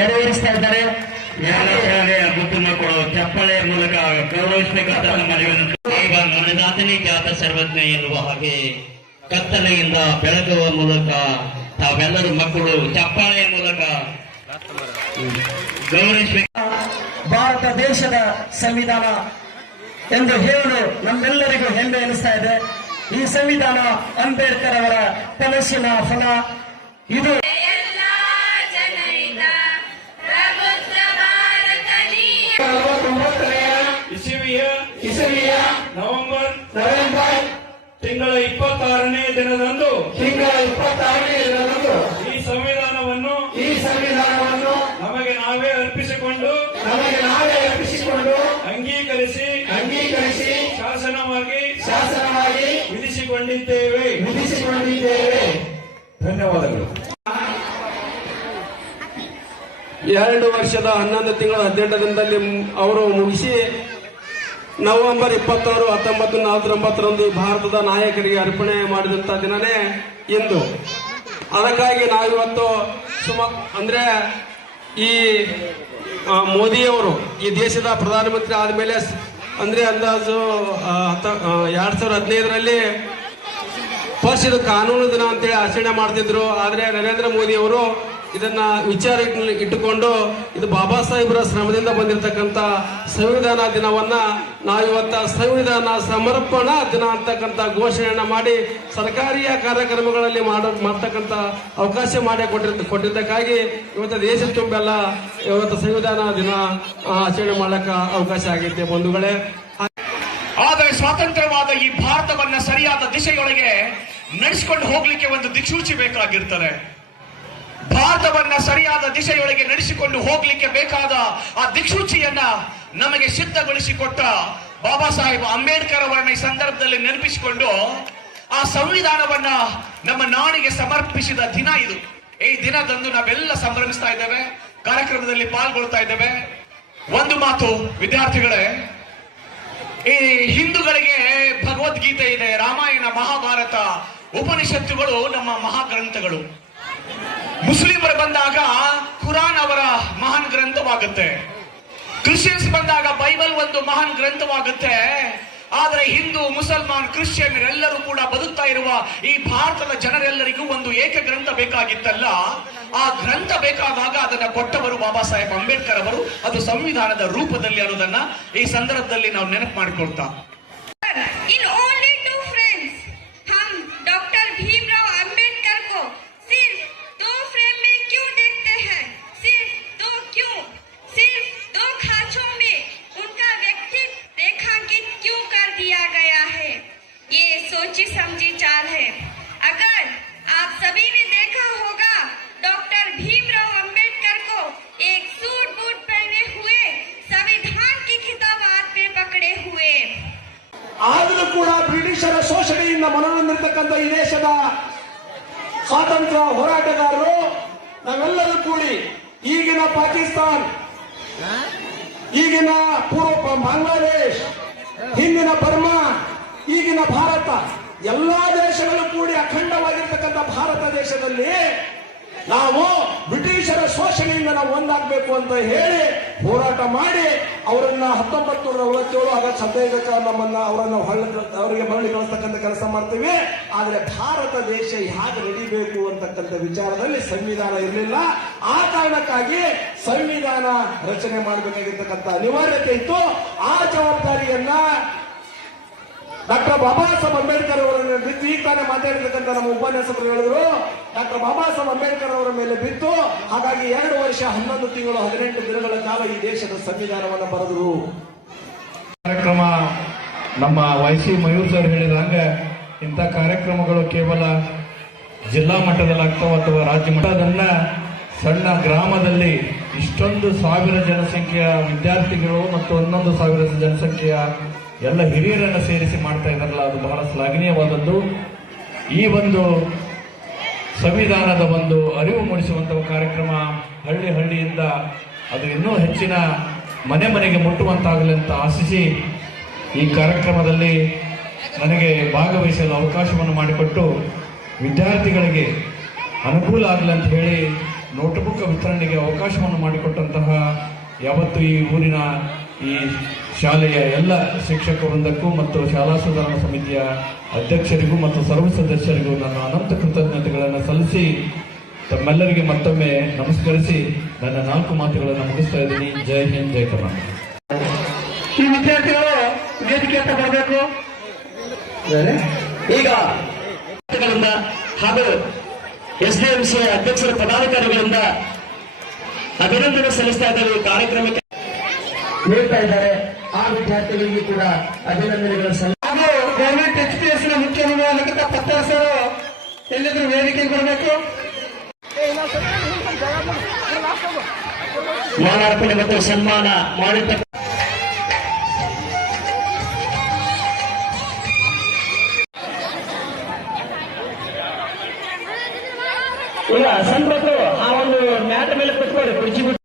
ನೆರವೇರಿಸ್ತಾ ಇದ್ದಾರೆ. ಗುಟ್ಟು ಮಕ್ಕಳು ಚಪ್ಪಳೆಯ ಮೂಲಕ ಗೌರವಿಸಬೇಕಂತ ಈಗ ಮನದಾತನೇ ಖ್ಯಾತ ಸರ್ವಜ್ಞ ಎನ್ನುವ ಹಾಗೆ ಕತ್ತಲೆಯಿಂದ ಬೆಳಗುವ ಮೂಲಕ ತಾವೆಲ್ಲರೂ ಮಕ್ಕಳು ಚಪ್ಪಾಳೆಯ ಮೂಲಕ ಗೌರವಿಸಬೇಕು. ಭಾರತ ದೇಶದ ಸಂವಿಧಾನ ಎಂದು ಹೇಳಲು ನಮ್ಮೆಲ್ಲರಿಗೂ ಹೆಮ್ಮೆ ಎನಿಸ್ತಾ ಇದೆ. ಈ ಸಂವಿಧಾನ ಅಂಬೇಡ್ಕರ್ ಅವರ ಕನಸಿನ ಫಲ. ಇದು ಇಸವಿಯ ನವೆಂಬರ್ ತಿಂಗಳ 26ನೇ ದಿನದಂದು ಈ ಸಂವಿಧಾನವನ್ನು ನಮಗೆ ನಾವೇ ಅರ್ಪಿಸಿಕೊಂಡು ಅಂಗೀಕರಿಸಿ ಶಾಸನವಾಗಿ ವಿಧಿಸಿಕೊಂಡಿದ್ದೇವೆ. ಧನ್ಯವಾದಗಳು. 2 ವರ್ಷದ 11 ತಿಂಗಳ 18 ದಿನದಲ್ಲಿ ಅವರು ಮುಗಿಸಿ ನವೆಂಬರ್ 26, 1949ರಂದು ಭಾರತದ ನಾಯಕರಿಗೆ ಅರ್ಪಣೆ ಮಾಡಿದಂತ ದಿನನೇ ಇಂದು. ಅದಕ್ಕಾಗಿ ನಾವಿವತ್ತು ಅಂದ್ರೆ ಈ ಮೋದಿಯವರು ಈ ದೇಶದ ಪ್ರಧಾನಮಂತ್ರಿ ಆದಮೇಲೆ ಅಂದ್ರೆ ಅಂದಾಜು 2015ರಲ್ಲಿ ಫಸ್ಟ್ ಇದು ಕಾನೂನು ದಿನ ಅಂತೇಳಿ ಆಚರಣೆ ಮಾಡ್ತಿದ್ರು. ಆದ್ರೆ ನರೇಂದ್ರ ಮೋದಿ ಅವರು ಇದನ್ನ ವಿಚಾರ ಇಟ್ಟುಕೊಂಡು ಇದು ಬಾಬಾ ಸಾಹೇಬ್ರ ಶ್ರಮದಿಂದ ಬಂದಿರತಕ್ಕಂತ ಸಂವಿಧಾನ ದಿನವನ್ನ ನಾವಿವತ್ತ ಸಂವಿಧಾನ ಸಮರ್ಪಣಾ ದಿನ ಅಂತಕ್ಕಂಥ ಘೋಷಣೆಯನ್ನ ಮಾಡಿ ಸರ್ಕಾರಿಯ ಕಾರ್ಯಕ್ರಮಗಳಲ್ಲಿ ಮಾಡ್ತಕ್ಕಂಥ ಅವಕಾಶ ಮಾಡಿ ಕೊಟ್ಟಿದ್ದಕ್ಕಾಗಿ ಇವತ್ತು ದೇಶ ತುಂಬೆಲ್ಲ ಇವತ್ತು ಸಂವಿಧಾನ ದಿನ ಆಚರಣೆ ಮಾಡಕ ಅವಕಾಶ ಆಗೈತೆ ಬಂಧುಗಳೇ. ಆದರೆ ಸ್ವಾತಂತ್ರ್ಯವಾದ ಈ ಭಾರತವನ್ನ ಸರಿಯಾದ ದಿಶೆಯೊಳಗೆ ನಡೆಸಿಕೊಂಡು ಹೋಗ್ಲಿಕ್ಕೆ ಒಂದು ದಿಕ್ಸೂಚಿ ಬೇಕಾಗಿರ್ತದೆ. ಭಾರತವನ್ನ ಸರಿಯಾದ ದಿಶೆಯೊಳಗೆ ನಡೆಸಿಕೊಂಡು ಹೋಗ್ಲಿಕ್ಕೆ ಬೇಕಾದ ಆ ದಿಕ್ಸೂಚಿಯನ್ನ ನಮಗೆ ಸಿದ್ಧಗೊಳಿಸಿಕೊಟ್ಟ ಬಾಬಾ ಸಾಹೇಬ್ ಅಂಬೇಡ್ಕರ್ ಅವರನ್ನ ಈ ಸಂದರ್ಭದಲ್ಲಿ ನೆನಪಿಸಿಕೊಂಡು ಆ ಸಂವಿಧಾನವನ್ನ ನಮ್ಮ ನಾಡಿಗೆ ಸಮರ್ಪಿಸಿದ ದಿನ ಇದು. ಈ ದಿನದಂದು ನಾವೆಲ್ಲ ಸಂಭ್ರಮಿಸ್ತಾ ಇದ್ದೇವೆ, ಕಾರ್ಯಕ್ರಮದಲ್ಲಿ ಪಾಲ್ಗೊಳ್ತಾ ಇದ್ದೇವೆ. ಒಂದು ಮಾತು ವಿದ್ಯಾರ್ಥಿಗಳೇ, ಈ ಹಿಂದೂಗಳಿಗೆ ಭಗವದ್ಗೀತೆ ಇದೆ, ರಾಮಾಯಣ, ಮಹಾಭಾರತ, ಉಪನಿಷತ್ತುಗಳು ನಮ್ಮ ಮಹಾಗ್ರಂಥಗಳು. ಮುಸ್ಲಿಮರು ಬಂದಾಗ ಕುರಾನ್ ಅವರ ಮಹಾನ್ ಗ್ರಂಥವಾಗುತ್ತೆ. ಕ್ರಿಶ್ಚಿಯನ್ಸ್ ಬಂದಾಗ ಬೈಬಲ್ ಒಂದು ಮಹಾನ್ ಗ್ರಂಥವಾಗುತ್ತೆ. ಆದರೆ ಹಿಂದೂ, ಮುಸಲ್ಮಾನ್, ಕ್ರಿಶ್ಚಿಯನ್ರೆಲ್ಲರೂ ಕೂಡ ಬದುಕ್ತಾ ಇರುವ ಈ ಭಾರತದ ಜನರೆಲ್ಲರಿಗೂ ಒಂದು ಏಕ ಗ್ರಂಥ ಬೇಕಾಗಿತ್ತಲ್ಲ. ಆ ಗ್ರಂಥ ಬೇಕಾದಾಗ ಅದನ್ನ ಕೊಟ್ಟವರು ಬಾಬಾ ಸಾಹೇಬ್ ಅಂಬೇಡ್ಕರ್ ಅವರು. ಅದು ಸಂವಿಧಾನದ ರೂಪದಲ್ಲಿ ಅನ್ನೋದನ್ನ ಈ ಸಂದರ್ಭದಲ್ಲಿ ನಾವು ನೆನಪು ಮಾಡಿಕೊಳ್ತಾ सोची समझी चाल है। अगर आप सभी ने देखा होगा डॉक्टर भीमराव अंबेडकर को एक सूट बूट पहने हुए संविधान की खिताब हाथ में पकड़े हुए, ಆದರೂ ಕೂಡ ಬ್ರಿಟಿಷರ ಶೋಷಣೆಯಿಂದ ಮನನೊಂದಿರತಕ್ಕಂಥ ಈ ದೇಶದ ಸ್ವಾತಂತ್ರ್ಯ ಹೋರಾಟಗಾರರು ನಾವೆಲ್ಲರೂ ಕೂಡಿ ಈಗಿನ ಪಾಕಿಸ್ತಾನ್, ಈಗಿನ ಪೂರ್ವ ಬಾಂಗ್ಲಾದೇಶ್, ಹಿಂದಿನ ಬರ್ಮಾ, ಈಗಿನ ಭಾರತ, ಎಲ್ಲಾ ದೇಶಗಳು ಕೂಡಿ ಅಖಂಡವಾಗಿರ್ತಕ್ಕಂಥ ಭಾರತ ದೇಶದಲ್ಲಿ ನಾವು ಬ್ರಿಟಿಷರ ಶೋಷಣೆಯಿಂದ ನಾವು ಒಂದಾಗಬೇಕು ಅಂತ ಹೇಳಿ ಹೋರಾಟ ಮಾಡಿ ಅವರನ್ನ 1947 ಆಗಸ್ಟ್ 15ಕ್ಕೆ ನಮ್ಮನ್ನ ಅವರಿಗೆ ಮರಳಿ ಕಳಿಸ್ತಕ್ಕಂಥ ಕೆಲಸ ಮಾಡ್ತೀವಿ. ಆದ್ರೆ ಭಾರತ ದೇಶ ಹೇಗೆ ನಡಿಬೇಕು ಅಂತಕ್ಕಂಥ ವಿಚಾರದಲ್ಲಿ ಸಂವಿಧಾನ ಇರಲಿಲ್ಲ. ಆ ಕಾರಣಕ್ಕಾಗಿ ಸಂವಿಧಾನ ರಚನೆ ಮಾಡಬೇಕಾಗಿರ್ತಕ್ಕಂಥ ಅನಿವಾರ್ಯತೆ ಇತ್ತು. ಆ ಜವಾಬ್ದಾರಿಯನ್ನ ಡಾಕ್ಟರ್ ಬಾಬಾ ಸಾಹೇಬ್ ಅಂಬೇಡ್ಕರ್ ಅವರನ್ನು ಬಿದ್ದು, ಈಗ ತಾನೇ ಮಾತಾಡಿರ್ತಕ್ಕಂಥ ನಮ್ಮ ಉಪನ್ಯಾಸಕರು ಹೇಳಿದ್ರು, ಡಾಕ್ಟರ್ ಬಾಬಾ ಸಾಹೇಬ್ ಅಂಬೇಡ್ಕರ್ ಅವರ ಮೇಲೆ ಬಿತ್ತು. ಹಾಗಾಗಿ 2 ವರ್ಷ 11 ತಿಂಗಳು 18 ದಿನಗಳ ಕಾಲ ಈ ದೇಶದ ಸಂವಿಧಾನವನ್ನು ಬರೆದರು. ಕಾರ್ಯಕ್ರಮ ನಮ್ಮ ವೈಸಿ ಮಯೂರ್ ಸರ್ ಹೇಳಿದಂಗೆ ಇಂಥ ಕಾರ್ಯಕ್ರಮಗಳು ಕೇವಲ ಜಿಲ್ಲಾ ಮಟ್ಟದಲ್ಲಿ ಆಗ್ತಾವ ಅಥವಾ ರಾಜ್ಯ ಮಟ್ಟದನ್ನ ಸಣ್ಣ ಗ್ರಾಮದಲ್ಲಿ ಇಷ್ಟೊಂದು 1000 ಜನಸಂಖ್ಯೆಯ ವಿದ್ಯಾರ್ಥಿಗಳು ಮತ್ತು 11,000 ಜನಸಂಖ್ಯೆಯ ಎಲ್ಲ ಹಿರಿಯರನ್ನು ಸೇರಿಸಿ ಮಾಡ್ತಾ ಇದ್ದಾರಲ್ಲ, ಅದು ಬಹಳ ಶ್ಲಾಘನೀಯವಾದದ್ದು. ಈ ಒಂದು ಸಂವಿಧಾನದ ಒಂದು ಅರಿವು ಮೂಡಿಸುವಂತಹ ಕಾರ್ಯಕ್ರಮ ಹಳ್ಳಿಯಿಂದ ಅದು ಇನ್ನೂ ಹೆಚ್ಚಿನ ಮನೆಗೆ ಮುಟ್ಟುವಂತಾಗಲಿ ಅಂತ ಆಶಿಸಿ ಈ ಕಾರ್ಯಕ್ರಮದಲ್ಲಿ ನನಗೆ ಭಾಗವಹಿಸಲು ಅವಕಾಶವನ್ನು ಮಾಡಿಕೊಟ್ಟು ವಿದ್ಯಾರ್ಥಿಗಳಿಗೆ ಅನುಕೂಲ ಆಗಲಿ ಅಂತ ಹೇಳಿ ನೋಟ್ಬುಕ್ ವಿತರಣೆಗೆ ಅವಕಾಶವನ್ನು ಮಾಡಿಕೊಟ್ಟಂತಹ ಯಾವತ್ತು ಈ ಊರಿನ ಈ ಶಾಲೆಯ ಎಲ್ಲ ಶಿಕ್ಷಕ ವೃಂದಕ್ಕೂ ಮತ್ತು ಶಾಲಾ ಸುಧಾರಣಾ ಸಮಿತಿಯ ಅಧ್ಯಕ್ಷರಿಗೂ ಮತ್ತು ಸರ್ವ ಸದಸ್ಯರಿಗೂ ನಾನು ಅನಂತ ಕೃತಜ್ಞತೆಗಳನ್ನು ಸಲ್ಲಿಸಿ ತಮ್ಮೆಲ್ಲರಿಗೆ ಮತ್ತೊಮ್ಮೆ ನಮಸ್ಕರಿಸಿ ನನ್ನ 4 ಮಾತುಗಳನ್ನು ಮುಗಿಸ್ತಾ ಇದ್ದೀನಿ. ಜೈ ಹಿಂದ್, ಜೈ ಕರ್ನಾಟಕ. ಈ ವಿದ್ಯಾರ್ಥಿಗಳು ವೇದಿಕೆ ಅಂತ ಬರಬೇಕು. ಈಗ ಹಾಗೂ SDMC ಅಧ್ಯಕ್ಷರ ಪದಾಧಿಕಾರಿಗಳಿಂದ ಅಭಿನಂದನೆ ಸಲ್ಲಿಸ್ತಾ ಇದ್ದಾರೆ. ಈ ಕಾರ್ಯಕ್ರಮಕ್ಕೆ ನೀಡ್ತಾ ಇದ್ದಾರೆ. ಆ ವಿದ್ಯಾರ್ಥಿಗಳಿಗೆ ಕೂಡ ಅಭಿನಂದನೆಗಳು ಹಾಗೂ ಗೌರ್ಮೆಂಟ್ HPS ನ ಮುಖ್ಯ ನಿರ್ವಾಹಕ ಪತ್ರ ಸರ್ ಎಲ್ಲಿದ್ರು ವೇದಿಕೆಗೆ ಬರಬೇಕು. ಮಾಲಾರ್ಪಣೆ ಮತ್ತು ಸನ್ಮಾನ ಮಾಡಿದ ಈಗ ಸಂಪತ್ತು ಆ ಒಂದು ಮ್ಯಾಟ್ ಮೇಲೆ ಕುತ್ಕೊಳ್ಳಿ ಕುರ್ಚಿ